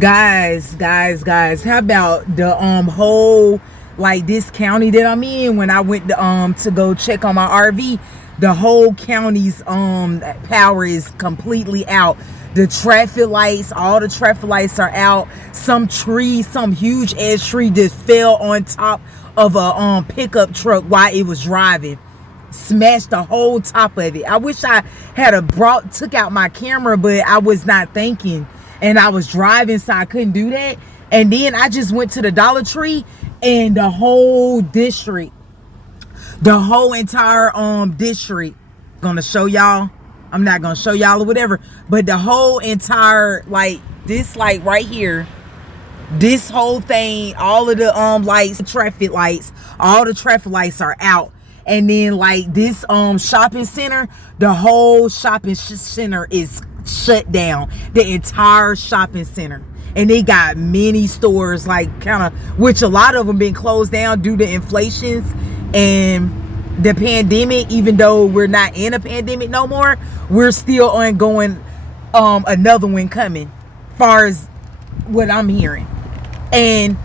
Guys, how about the whole, like, this county that I'm in? When I went to go check on my RV, the whole county's power is completely out. The traffic lights, all the traffic lights are out. Some huge ass tree just fell on top of a pickup truck while it was driving. Smashed the whole top of it. I wish I had took out my camera, but I was not thinking, and I was driving, so I couldn't do that. And then I just went to the Dollar Tree, and the whole district, the whole entire district, gonna show y'all. I'm not gonna show y'all or whatever, but the whole entire, like, this light right here, this whole thing, all of the lights, traffic lights, all the traffic lights are out. And then, like, this shopping center, the whole shopping center is shut down. The entire shopping center. And they got many stores, like, kind of, which a lot of them been closed down due to inflations and the pandemic. Even though we're not in a pandemic no more, we're still ongoing. Another one coming, far as what I'm hearing. And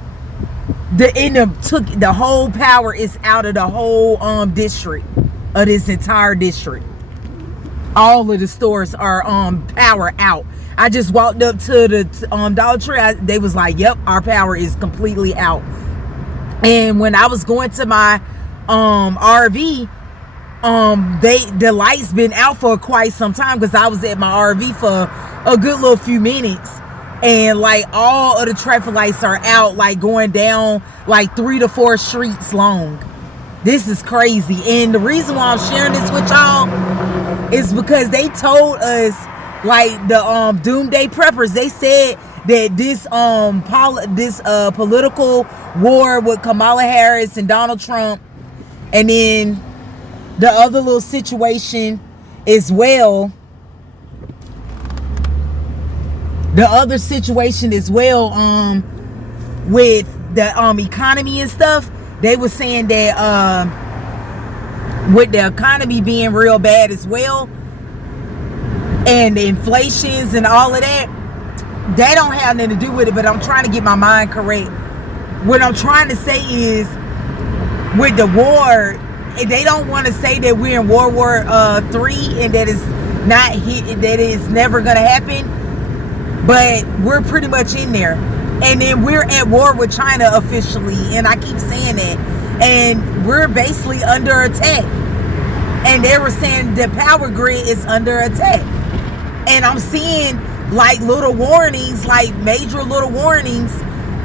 the whole power is out of the whole district, of this entire district. All of the stores are power out. I just walked up to the Dollar Tree. They was like, yep, our power is completely out. And when I was going to my RV, the lights been out for quite some time, because I was at my RV for a good little few minutes. And, like, all of the traffic lights are out, like, going down like 3 to 4 streets long. This is crazy. And the reason why I'm sharing this with y'all is because they told us, like, the doomsday preppers, they said that this political war with Kamala Harris and Donald Trump, and then the other little situation as well, with the economy and stuff. They were saying that with the economy being real bad as well, and the inflations and all of that, they don't have nothing to do with it. But I'm trying to get my mind correct. What I'm trying to say is, with the war, they don't want to say that we're in World War III and that it's not hit, that it's never gonna happen. But we're pretty much in there. And then we're at war with China officially. And I keep saying that. And we're basically under attack. And they were saying the power grid is under attack. And I'm seeing, like, little warnings, like major little warnings,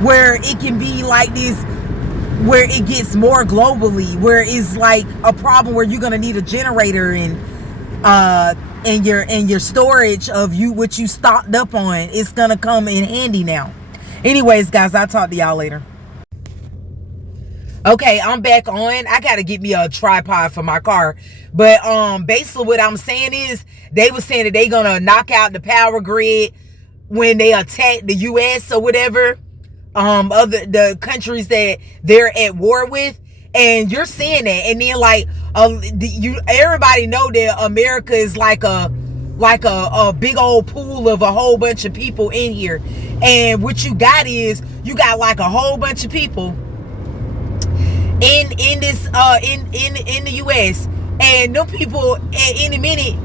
where it can be like this, where it gets more globally, where it's like a problem where you're going to need a generator and your storage of what you stocked up on, it's gonna come in handy now. Anyways, guys, I'll talk to y'all later. Okay, I'm back on. I gotta get me a tripod for my car. But basically what I'm saying is, they were saying that they gonna knock out the power grid when they attack the US or whatever, the countries that they're at war with. And you're seeing that. And then, like, everybody know that America is like a big old pool of a whole bunch of people in here. And what you got is, you got like a whole bunch of people in the US, and them people at any minute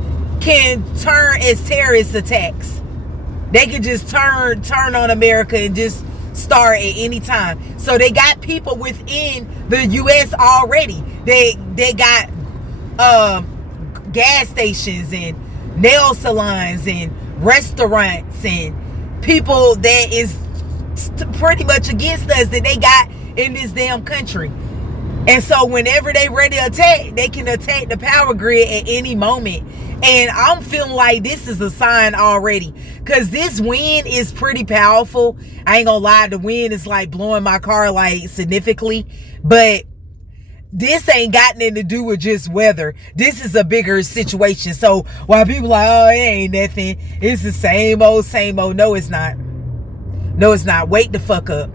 can turn as terrorist attacks. They can just turn on America and just start at any time. So they got people within the US already. They got gas stations and nail salons and restaurants and people that is pretty much against us, that they got in this damn country. And so whenever they ready to attack, they can attack the power grid at any moment. And I'm feeling like this is a sign already, because this wind is pretty powerful. I ain't gonna lie, the wind is like blowing my car like significantly, but this ain't got nothing to do with just weather. This is a bigger situation. So while people are like, oh, it ain't nothing, it's the same old. No, it's not. No, it's not. Wake the fuck up.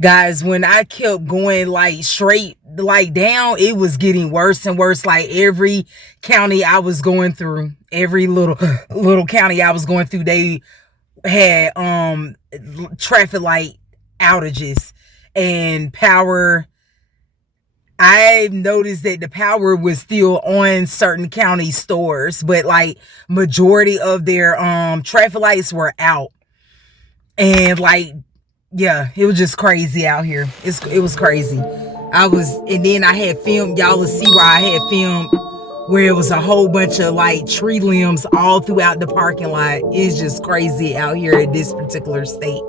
Guys, when I kept going like straight like down, it was getting worse and worse. Like every county I was going through, every little county I was going through, they had traffic light outages and power. I noticed that the power was still on certain county stores, but like majority of their traffic lights were out. And like, yeah, it was just crazy out here. It was crazy. And then I had filmed, y'all will see where I had filmed where it was a whole bunch of like tree limbs all throughout the parking lot. It's just crazy out here in this particular state.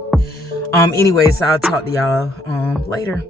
Anyways, I'll talk to y'all later.